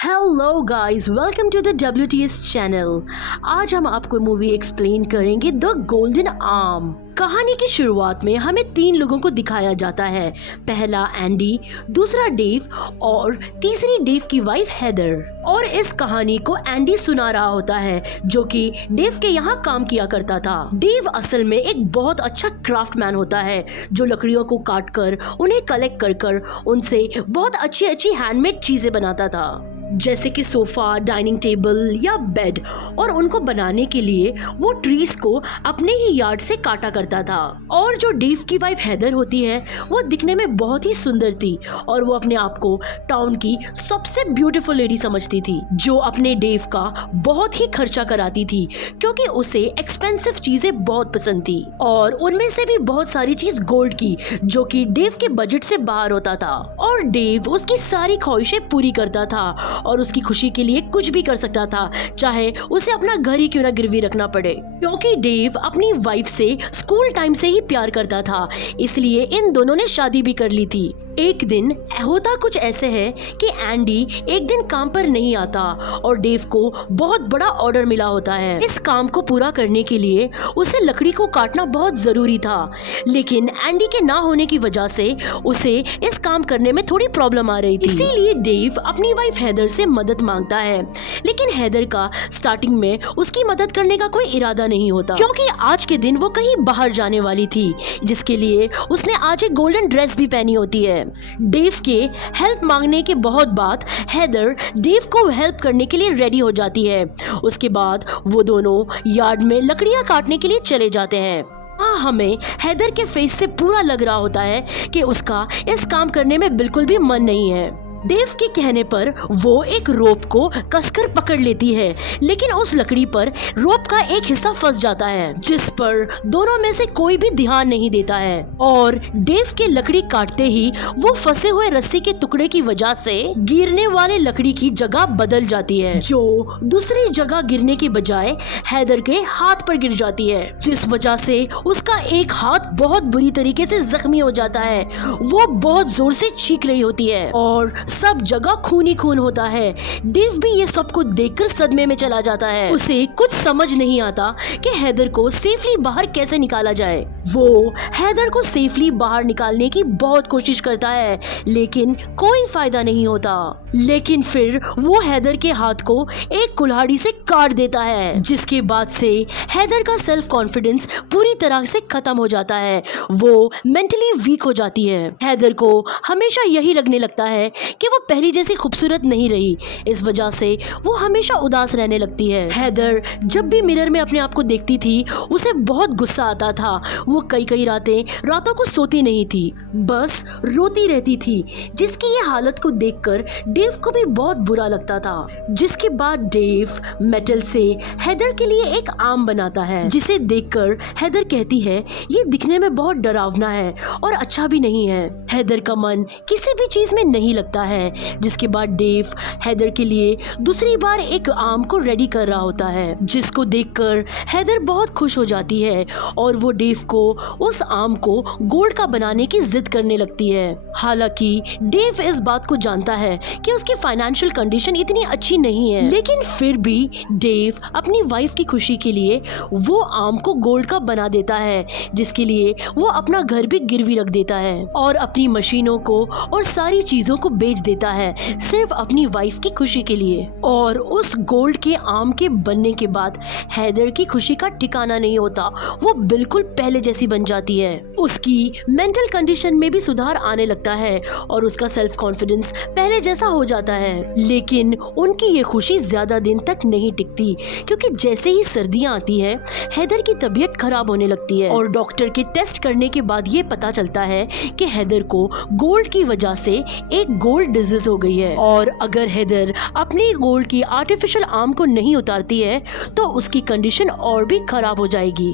Hello guys, welcome to the WTS channel. आज हम आपको मूवी एक्सप्लेन करेंगे द गोल्डन आर्म। कहानी की शुरुआत में हमें 3 लोगों को दिखाया जाता है। पहला एंडी, दूसरा डेव और तीसरी डेव की वाइफ हेदर। और इस कहानी को एंडी सुना रहा होता है जो कि डेव के यहाँ काम किया करता था। डेव असल में एक बहुत अच्छा क्राफ्टमैन होता है जो लकड़ियों को काट कर उन्हें कलेक्ट कर उनसे बहुत अच्छी अच्छी हैंडमेड चीजें बनाता था, जैसे कि सोफा, डाइनिंग टेबल या बेड। और उनको बनाने के लिए वो ट्रीज को अपने ही यार्ड से काटा करता था। और जो डेव की वाइफ हेदर होती है वो दिखने में बहुत ही सुंदर थी और वो अपने आप को टाउन की सबसे ब्यूटीफुल लेडी समझती थी, जो अपने डेव का बहुत ही खर्चा कराती थी क्योंकि उसे एक्सपेंसिव चीजें बहुत पसंद थी। और उनमें से भी बहुत सारी चीज गोल्ड की, जो कि डेव के बजट से बाहर होता था। और डेव उसकी सारी ख्वाहिशें पूरी करता था और उसकी खुशी के लिए कुछ भी कर सकता था, चाहे उसे अपना घर ही क्यों ना गिरवी रखना पड़े। क्योंकि डेव अपनी वाइफ से स्कूल टाइम से ही प्यार करता था, इसलिए इन दोनों ने शादी भी कर ली थी। एक दिन होता कुछ ऐसे है कि एंडी एक दिन काम पर नहीं आता और डेव को बहुत बड़ा ऑर्डर मिला होता है। इस काम को पूरा करने के लिए उसे लकड़ी को काटना बहुत जरूरी था, लेकिन एंडी के ना होने की वजह से उसे इस काम करने में थोड़ी प्रॉब्लम आ रही थी। इसीलिए डेव अपनी वाइफ हेदर से मदद मांगता है, लेकिन हेदर का स्टार्टिंग में उसकी मदद करने का कोई इरादा नहीं होता, क्योंकि आज के दिन वो कहीं बाहर जाने वाली थी, जिसके लिए उसने आज एक गोल्डन ड्रेस भी पहनी होती है। डेव के हेल्प मांगने के बहुत बाद हेदर डेव को हेल्प करने के लिए रेडी हो जाती है। उसके बाद वो दोनों यार्ड में लकड़ियां काटने के लिए चले जाते हैं। हमें हेदर के फेस से पूरा लग रहा होता है कि उसका इस काम करने में बिल्कुल भी मन नहीं है। डेव के कहने पर वो एक रोप को कसकर पकड़ लेती है, लेकिन उस लकड़ी पर रोप का एक हिस्सा फंस जाता है, जिस पर दोनों में से कोई भी ध्यान नहीं देता है। और डेव के लकड़ी काटते ही वो फंसे हुए रस्सी के टुकड़े की वजह से गिरने वाले लकड़ी की जगह बदल जाती है, जो दूसरी जगह गिरने की बजाय हेदर के हाथ पर गिर जाती है, जिस वजह से उसका एक हाथ बहुत बुरी तरीके से जख्मी हो जाता है। वो बहुत जोर से चीख रही होती है और सब जगह खून ही खून होता है। डेव भी ये सब को देखकर सदमे में चला जाता है। उसे कुछ समझ नहीं आता कि हेदर को सेफली बाहर कैसे निकाला जाए। वो हेदर को सेफली बाहर निकालने की बहुत कोशिश करता है, लेकिन कोई फायदा नहीं होता। लेकिन फिर वो हेदर के हाथ को एक कुल्हाड़ी से काट देता है, जिसके बाद से हेदर का सेल्फ कॉन्फिडेंस पूरी तरह से खत्म हो जाता है। वो मेंटली वीक हो जाती है। हेदर को हमेशा यही लगने लगता है कि वो पहली जैसी खूबसूरत नहीं रही। इस वजह से वो हमेशा उदास रहने लगती है। हेदर जब भी मिरर में अपने आप को देखती थी उसे बहुत गुस्सा आता था। वो कई रातों को सोती नहीं थी, बस रोती रहती थी, जिसकी ये हालत को देखकर डेव को भी बहुत बुरा लगता था। जिसके बाद डेव मेटल से हेदर के लिए एक आर्म बनाता है, जिसे देखकर हेदर कहती है ये दिखने में बहुत डरावना है और अच्छा भी नहीं है। हेदर का मन किसी भी चीज में नहीं लगता है। जिसके बाद डेव हेदर के लिए दूसरी बार एक आर्म को रेडी कर रहा होता है, जिसको देखकर हेदर बहुत खुश हो जाती है और वो डेव को उस आर्म को गोल्ड का बनाने की जिद करने लगती है। हालांकि डेव इस बात को जानता है कि उसकी फाइनेंशियल कंडीशन इतनी अच्छी नहीं है, लेकिन फिर भी डेव अपनी वाइफ की खुशी के लिए वो आर्म को गोल्ड का बना देता है, जिसके लिए वो अपना घर भी गिरवी रख देता है और अपनी मशीनों को और सारी चीजों को बेच देता है, सिर्फ अपनी वाइफ की खुशी के लिए। और उस गोल्ड के आर्म के बनने के बाद हेदर की खुशी का ठिकाना नहीं होता। वो बिल्कुल पहले जैसी बन जाती है। उसकी मेंटल कंडीशन में भी सुधार आने लगता है और उसका सेल्फ कॉन्फिडेंस पहले जैसा हो जाता है। लेकिन उनकी ये खुशी ज्यादा दिन तक नहीं टिकती, क्योंकि जैसे ही सर्दियां आती है हेदर की तबीयत खराब होने लगती है और डॉक्टर के टेस्ट करने के बाद ये पता चलता है कि हेदर को गोल्ड की वजह से एक गोल्ड डिजीज हो गई है। और अगर हेदर अपनी गोल्ड की आर्टिफिशियल आर्म को नहीं उतारती है तो उसकी कंडीशन और भी खराब हो जाएगी।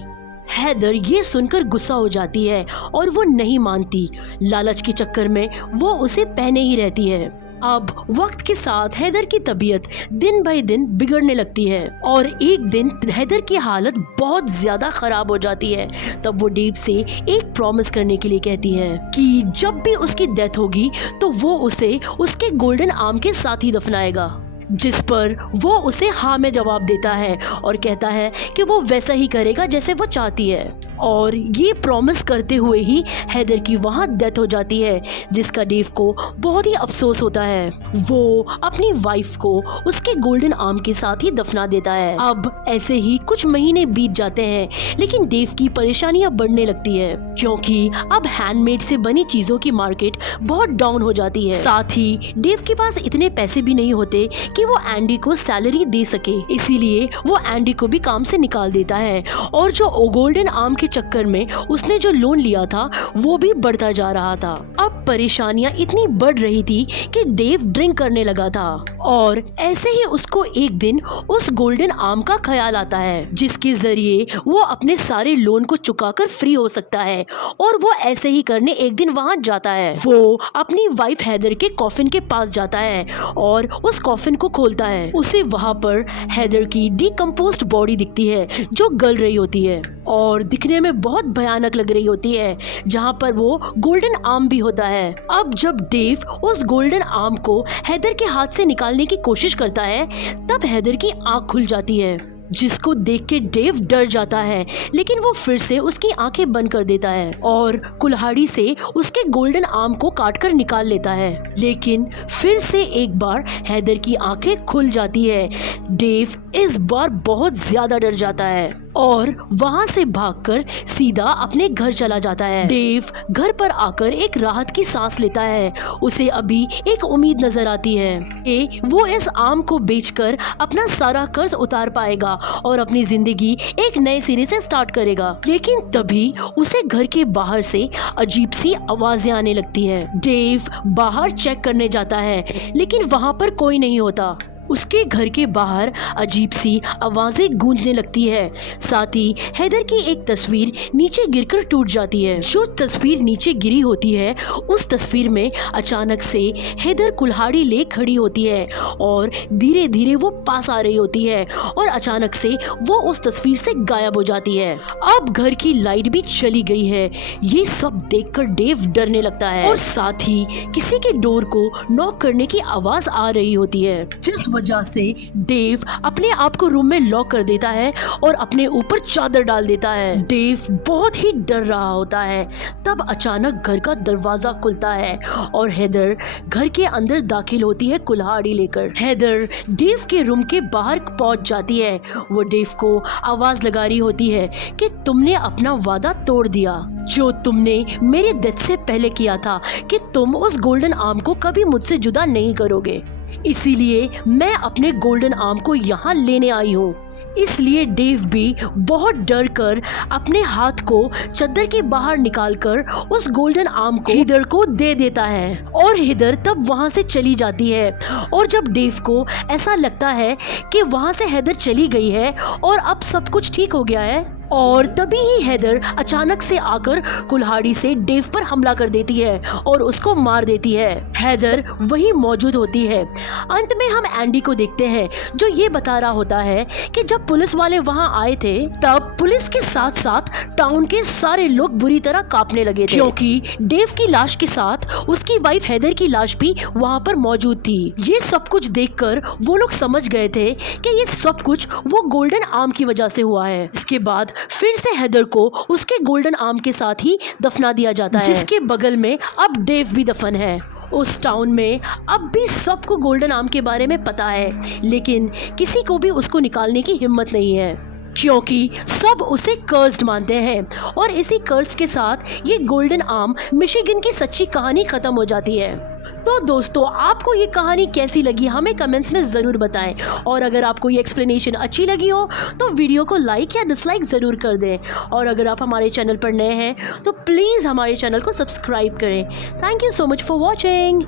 हेदर ये सुनकर गुस्सा हो जाती है और वो नहीं मानती। लालच के चक्कर में वो उसे पहने ही रहती है। अब वक्त के साथ हेदर की तबीयत दिन बाय दिन बिगड़ने लगती है और एक दिन हेदर की हालत बहुत ज्यादा खराब हो जाती है। तब वो डेव से एक प्रॉमिस करने के लिए कहती है कि जब भी उसकी डेथ होगी तो वो उसे उसके गोल्डन आर्म के साथ ही दफनाएगा। जिस पर वो उसे हाँ में जवाब देता है और कहता है कि वो वैसा ही करेगा जैसे वो चाहती है। और ये प्रॉमिस करते हुए ही हेदर की वहाँ डेथ हो जाती है, जिसका डेव को बहुत ही अफसोस होता है। वो अपनी वाइफ को उसके गोल्डन आर्म के साथ ही दफना देता है। अब ऐसे ही कुछ महीने बीत जाते हैं, लेकिन डेव की परेशानियां बढ़ने लगती है, क्योंकि अब हैंडमेड से बनी चीजों की मार्केट बहुत डाउन हो जाती है। साथ ही डेव के पास इतने पैसे भी नहीं होते कि वो एंडी को सैलरी दे सके, इसीलिए वो एंडी को भी काम से निकाल देता है। और जो गोल्डन आर्म के चक्कर में उसने जो लोन लिया था वो भी बढ़ता जा रहा था। अब परेशानियां इतनी बढ़ रही थी कि डेव ड्रिंक करने लगा था, और ऐसे ही उसको एक दिन उस गोल्डन आर्म का ख्याल आता है, जिसके जरिए वो अपने सारे लोन को चुकाकर फ्री हो सकता है। और वो ऐसे ही करने एक दिन वहां जाता है। वो अपनी वाइफ हेदर के कॉफिन के पास जाता है और उस कॉफिन को खोलता है। उसे वहां पर हेदर की डिकम्पोज्ड बॉडी दिखती है, जो गल रही होती है और दिखने में बहुत भयानक लग रही होती है, जहां पर वो गोल्डन आर्म भी होता है। अब जब डेव उस गोल्डन आर्म को हेदर के हाथ से निकालने की कोशिश करता है, तब हेदर की आंख खुल जाती है, जिसको देख के डेव डर जाता है, लेकिन वो फिर से उसकी आंखें बंद कर देता है और कुल्हाड़ी से उसके गोल्डन आर्म को काटकर निकाल लेता है। लेकिन फिर से एक बार हेदर की आंखें खुल जाती है। डेव इस बार बहुत ज्यादा डर जाता है और वहां से भागकर सीधा अपने घर चला जाता है। डेव घर पर आकर एक राहत की सांस लेता है। उसे अभी एक उम्मीद नजर आती है कि वो इस आर्म को बेचकर अपना सारा कर्ज उतार पाएगा और अपनी जिंदगी एक नए सिरे से स्टार्ट करेगा। लेकिन तभी उसे घर के बाहर से अजीब सी आवाजें आने लगती है। डेव बाहर चेक करने जाता है, लेकिन वहां पर कोई नहीं होता। उसके घर के बाहर अजीब सी आवाजें गूंजने लगती है। साथ ही हेदर की एक तस्वीर नीचे गिरकर टूट जाती है। जो तस्वीर नीचे गिरी होती है, उस तस्वीर में अचानक से हेदर कुल्हाड़ी ले खड़ी होती है और धीरे धीरे वो पास आ रही होती है और अचानक से वो उस तस्वीर से गायब हो जाती है। अब घर की लाइट भी चली गई है। ये सब देखकर डेव डरने लगता है और साथ ही किसी के डोर को नॉक करने की आवाज आ रही होती है, जिस वजह से डेव अपने आप को रूम में लॉक कर देता है और अपने ऊपर चादर डाल देता है। डेव बहुत ही डर रहा होता है। तब अचानक घर का दरवाजा खुलता है और हेदर घर के अंदर दाखिल होती है कुल्हाड़ी लेकर। हेदर डेव के रूम के बाहर पहुंच जाती है। वो डेव को आवाज लगा रही होती है कि तुमने अपना वादा तोड़ दिया, जो तुमने मेरे डेथ से पहले किया था, कि तुम उस गोल्डन आर्म को कभी मुझसे जुदा नहीं करोगे। इसीलिए मैं अपने गोल्डन आर्म को यहाँ लेने आई हूँ। इसलिए डेव भी बहुत डर कर अपने हाथ को चद्दर के बाहर निकालकर उस गोल्डन आर्म को हेदर को दे देता है और हेदर तब वहां से चली जाती है। और जब डेव को ऐसा लगता है कि वहां से हेदर चली गई है और अब सब कुछ ठीक हो गया है, और तभी ही हेदर अचानक से आकर कुल्हाड़ी से डेव पर हमला कर देती है और उसको मार देती है। हेदर वही मौजूद होती है। अंत में हम एंडी को देखते हैं, जो ये बता रहा होता है कि जब पुलिस वाले वहां आए थे, तब पुलिस के साथ साथ टाउन के सारे लोग बुरी तरह कांपने लगे थे, क्योंकि डेव की लाश के साथ उसकी वाइफ हेदर की लाश भी वहां पर मौजूद थी। ये सब कुछ देखकर वो लोग समझ गए थे कि ये सब कुछ वो गोल्डन आर्म की वजह से हुआ है। इसके बाद फिर से हेदर को उसके गोल्डन आर्म के साथ ही दफना दिया जाता है, जिसके बगल में अब डेव भी दफन है। उस टाउन में अब भी सबको गोल्डन आर्म के बारे में पता है, लेकिन किसी को भी उसको निकालने की हिम्मत नहीं है, क्योंकि सब उसे कर्स्ड मानते हैं। और इसी कर्स के साथ ये गोल्डन आर्म मिशिगन की सच्ची कहानी खत्म हो जाती है। तो दोस्तों, आपको ये कहानी कैसी लगी हमें कमेंट्स में ज़रूर बताएं। और अगर आपको ये एक्सप्लेनेशन अच्छी लगी हो तो वीडियो को लाइक या डिसलाइक ज़रूर कर दें। और अगर आप हमारे चैनल पर नए हैं तो प्लीज़ हमारे चैनल को सब्सक्राइब करें। Thank you so much for watching.